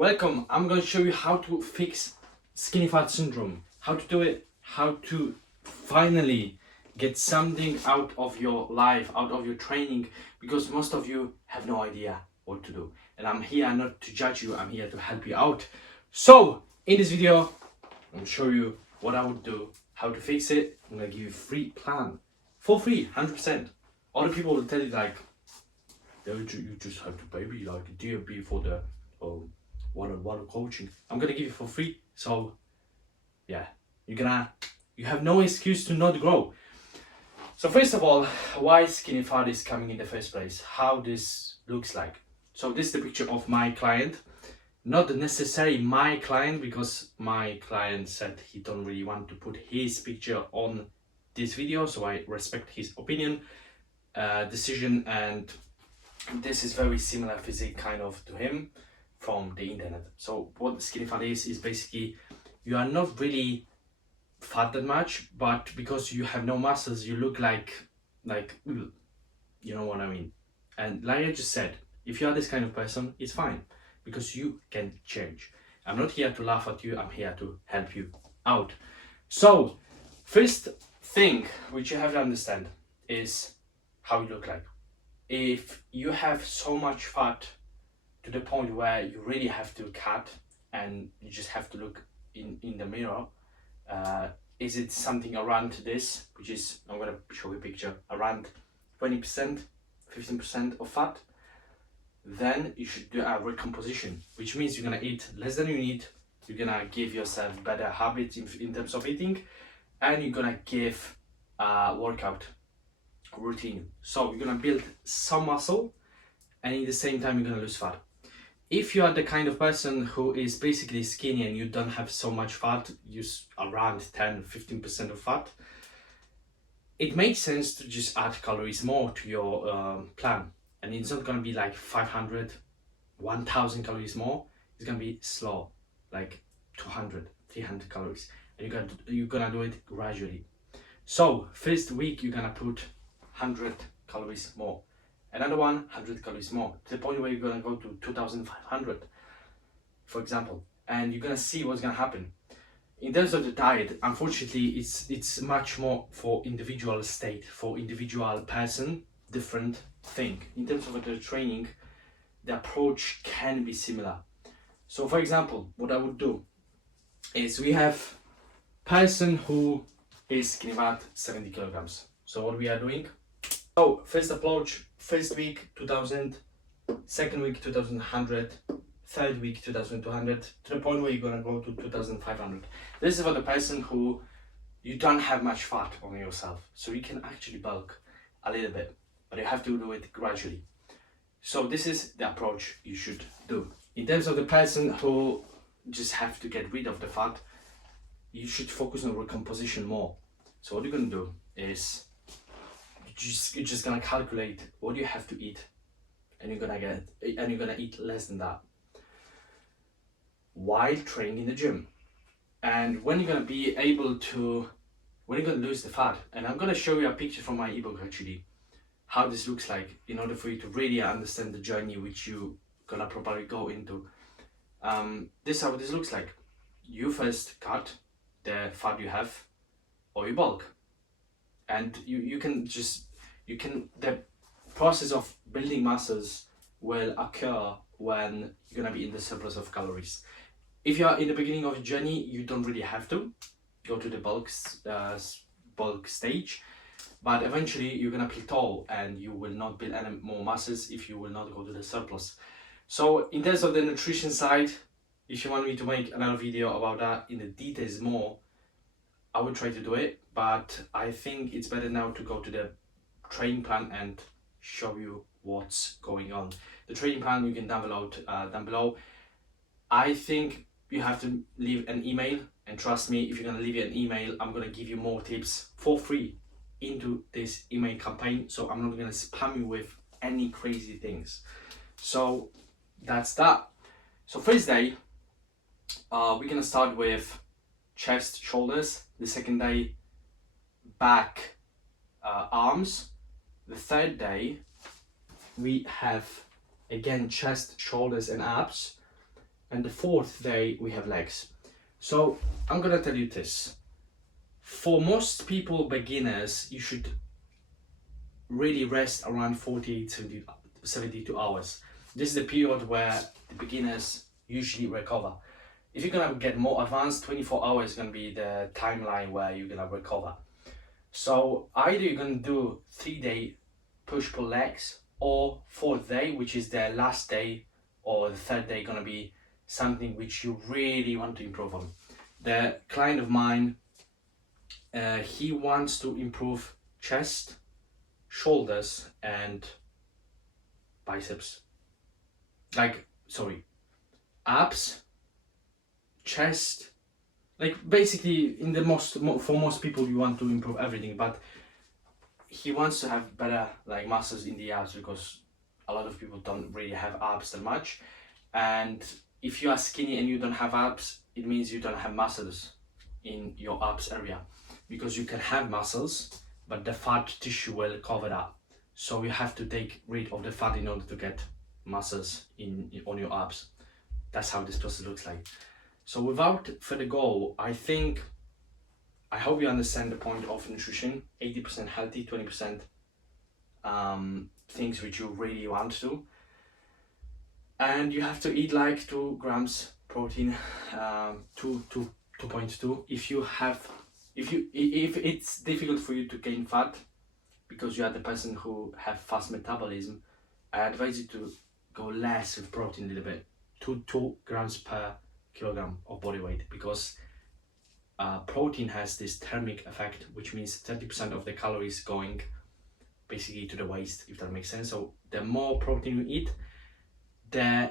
Welcome. I'm going to show you how to fix skinny fat syndrome, how to do it, how to finally get something out of your life, out of your training, because most of you have no idea what to do. And I'm here not to judge you, I'm here to help you out. So in this video, I'm show you what I would do, how to fix it. I'm going to give you a free plan for free, 100%. Other people will tell you like, you just have to pay me like a DMB for the one-on-one coaching. I'm gonna give you for free. So yeah, you have no excuse to not grow. So first of all, why skinny fat is coming in the first place, how this looks like. So this is the picture of my client, not necessarily my client, because my client said he don't really want to put his picture on this video, so I respect his opinion, decision, and this is very similar physique kind of to him from the internet. So what skinny fat is basically you are not really fat that much, but because you have no muscles, you look like you know what I mean. And like I just said, if you are this kind of person, it's fine because you can change. I'm not here to laugh at you, I'm here to help you out. So first thing which you have to understand is how you look like. If you have so much fat to the point where you really have to cut and you just have to look in the mirror, is it something around this, which is, I'm going to show you a picture, around 20%, 15% of fat, then you should do a recomposition, which means you're going to eat less than you need, you're going to give yourself better habits in terms of eating, and you're going to give a workout routine. So you're gonna build some muscle and at the same time you're gonna lose fat. If you are the kind of person who is basically skinny and you don't have so much fat, use around 10-15% of fat, it makes sense to just add calories more to your plan. And it's not gonna be like 500, 1000 calories more. It's gonna be slow, like 200, 300 calories, and you're gonna do it gradually. So first week you're gonna put 100 calories more, another 100 calories more, to the point where you're gonna go to 2500, for example, and you're gonna see what's gonna happen. In terms of the diet, unfortunately, it's much more for individual state, for individual person, different thing. In terms of the training, the approach can be similar. So for example, what I would do is we have person who is skinny fat 70 kilograms. So what we are doing, so first approach, first week 2000, second week 2100, third week 2200, to the point where you're gonna go to 2500. This is for the person who you don't have much fat on yourself, so you can actually bulk a little bit, but you have to do it gradually. So this is the approach you should do. In terms of the person who just have to get rid of the fat, you should focus on recomposition more. So what you're gonna do is you're just gonna calculate what you have to eat, and you're gonna eat less than that while training in the gym. And when you're gonna be able to, when you're gonna lose the fat, and I'm gonna show you a picture from my ebook actually, how this looks like, in order for you to really understand the journey which you gonna probably go into. This is how this looks like. You first cut the fat you have, or you bulk, and the process of building muscles will occur when you're gonna be in the surplus of calories. If you are in the beginning of the journey, you don't really have to go to the bulk stage, but eventually you're gonna plateau and you will not build any more muscles if you will not go to the surplus. So in terms of the nutrition side, if you want me to make another video about that in the details more, I will try to do it, but I think it's better now to go to the training plan and show you what's going on. The training plan you can download down below. I think you have to leave an email, and trust me, if you're gonna leave an email, I'm gonna give you more tips for free into this email campaign, so I'm not gonna spam you with any crazy things. So that's that. So first day, we're gonna start with chest, shoulders. The second day, back, arms. The third day, we have again chest, shoulders and abs. and the fourth day we have legs. So I'm gonna tell you this. For most people, beginners, you should really rest around 48 72 hours. This is the period where the beginners usually recover. If you're gonna get more advanced, 24 hours is gonna be the timeline where you're gonna recover. So either you're gonna do 3-day push-pull legs, or 4th day, which is the last day, or the 3rd day, gonna be something which you really want to improve on. The client of mine, he wants to improve chest, shoulders, and biceps. Abs, chest. Like basically, for most people, you want to improve everything, but he wants to have better like muscles in the abs, because a lot of people don't really have abs that much. And if you are skinny and you don't have abs, it means you don't have muscles in your abs area, because you can have muscles, but the fat tissue will cover that. So you have to take rid of the fat in order to get muscles on your abs. That's how this process looks like. So without further go, I hope you understand the point of nutrition. 80% healthy, 20% things which you really want to. And you have to eat like 2 grams protein, 2.2. If it's difficult for you to gain fat, because you are the person who have fast metabolism, I advise you to go less with protein a little bit, 2 grams per kilogram of body weight, because protein has this thermic effect, which means 30% of the calories going basically to the waste, if that makes sense. So the more protein you eat, the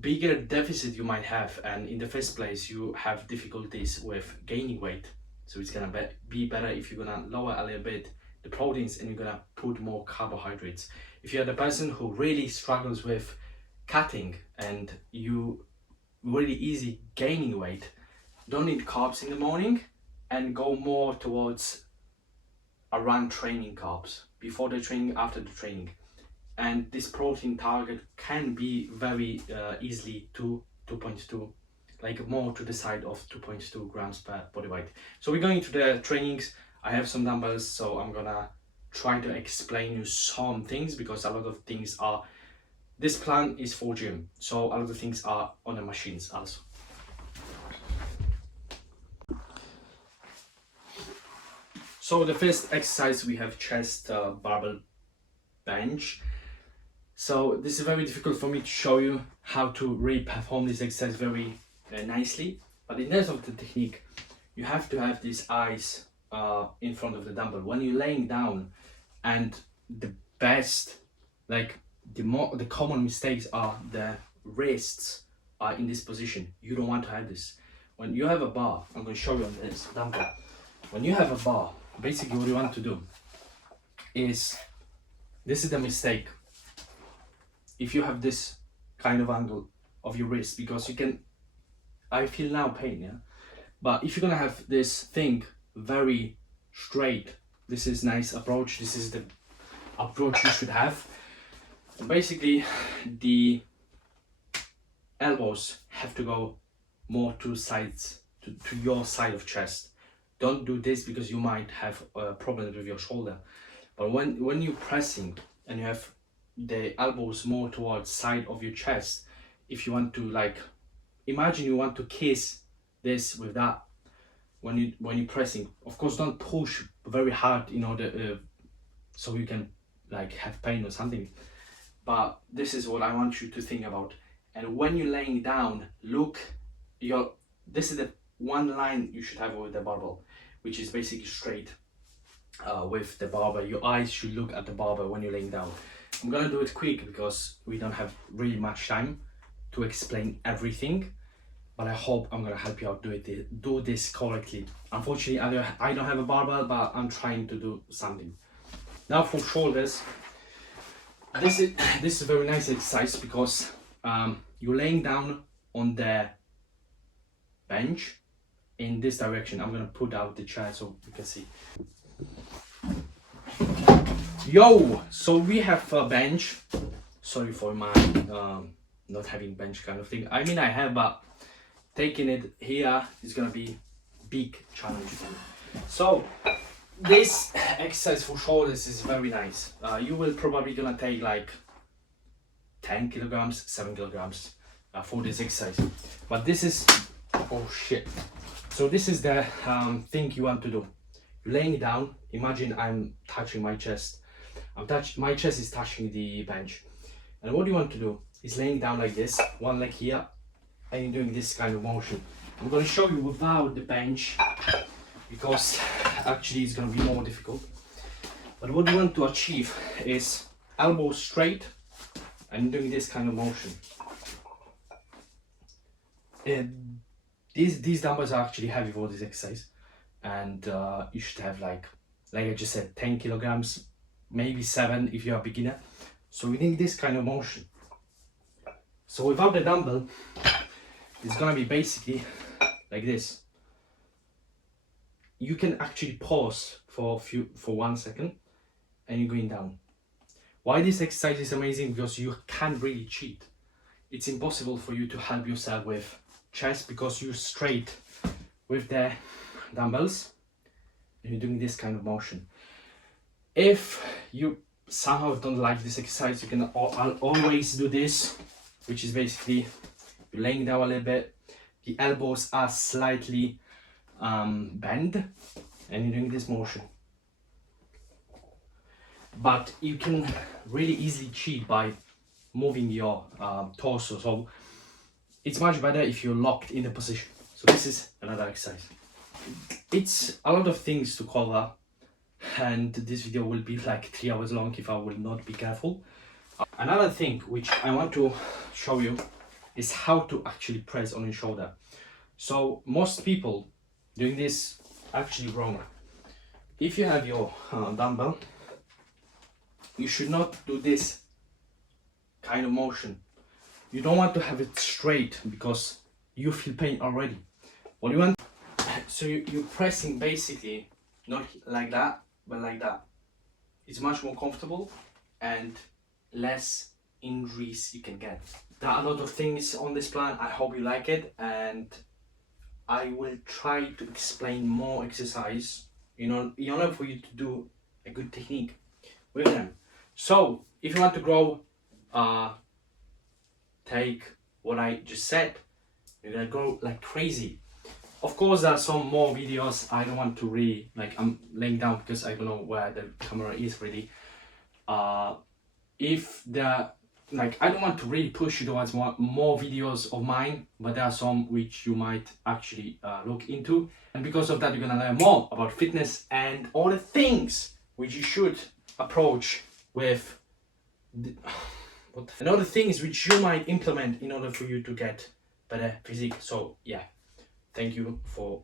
bigger deficit you might have, and in the first place you have difficulties with gaining weight. So it's gonna be better if you're gonna lower a little bit the proteins and you're gonna put more carbohydrates. If you're the person who really struggles with cutting and you really easy gaining weight, don't eat carbs in the morning and go more towards around training carbs, before the training, after the training. And this protein target can be very easily 2.2, like more to the side of 2.2 grams per body weight. So we're going to the trainings. I have some dumbbells, so I'm gonna try to explain you some things, because a lot of things are, this plan is for gym, so a lot of things are on the machines also. So the first exercise, we have chest barbell bench. So this is very difficult for me to show you how to really perform this exercise very nicely. But in terms of the technique, you have to have these eyes in front of the dumbbell when you're laying down. And the best, like the common mistakes are the wrists are in this position. You don't want to have this. When you have a bar, I'm going to show you on this dumbbell. When you have a bar, basically what you want to do is, this is the mistake. If you have this kind of angle of your wrist, because you can, I feel now pain, yeah? But if you're gonna have this thing very straight, this is nice approach, this is the approach you should have. And basically, the elbows have to go more to sides, to your side of chest. Don't do this because you might have problems with your shoulder. But when you're pressing and you have the elbows more towards side of your chest, if you want to, like, imagine you want to kiss this with that, when you're pressing, of course don't push very hard in order so you can like have pain or something, but this is what I want you to think about. And when you're laying down, look, this is the one line you should have with the barbell, which is basically straight with the barbell. Your eyes should look at the barbell when you're laying down. I'm gonna do it quick because we don't have really much time to explain everything, but I hope I'm gonna help you out do this correctly. Unfortunately, I don't have a barbell, but I'm trying to do something. Now for shoulders, this is a very nice exercise because you're laying down on the bench in this direction. I'm gonna put out the chair so you can see. So we have a bench. Sorry for my not having bench kind of thing. I mean, I have, but taking it here is gonna be big challenge for me. So this exercise for shoulders is very nice. You will probably gonna take like 10 kilograms, 7 kilograms for this exercise. But this is, oh shit. So this is the thing you want to do. You're laying down, imagine I'm touching my chest. My chest is touching the bench. And what you want to do is laying down like this, one leg here, and you're doing this kind of motion. I'm going to show you without the bench, because actually it's going to be more difficult. But what you want to achieve is elbows straight and doing this kind of motion. These dumbbells are actually heavy for this exercise, and you should have like I just said, 10 kilograms, maybe 7 if you're a beginner. So we need this kind of motion. So without the dumbbell, it's gonna be basically like this. You can actually pause for 1 second, and you're going down. Why this exercise is amazing? Because you can't really cheat. It's impossible for you to help yourself with chest because you're straight with the dumbbells and you're doing this kind of motion. If you somehow don't like this exercise, you can always do this, which is basically you're laying down a little bit, the elbows are slightly bent, and you're doing this motion. But you can really easily cheat by moving your torso, so it's much better if you're locked in the position. So this is another exercise. It's a lot of things to cover, and this video will be like 3 hours long if I will not be careful. Another thing which I want to show you is how to actually press on your shoulder. So most people doing this actually wrong. If you have your dumbbell, you should not do this kind of motion. You don't want to have it straight because you feel pain already. What you want, so you're pressing basically not like that, but like that. It's much more comfortable and less injuries you can get. There are a lot of things on this plan. I hope you like it, and I will try to explain more exercise, in order for you to do a good technique with them. So if you want to grow, take what I just said, you're gonna go like crazy. Of course, there are some more videos. I don't want to really, I'm laying down because I don't know where the camera is really. If there, I don't want to really push you towards more videos of mine, but there are some which you might actually look into. And because of that, you're gonna learn more about fitness and all the things which you should approach with and all the things which you might implement in order for you to get better physique. So yeah, thank you for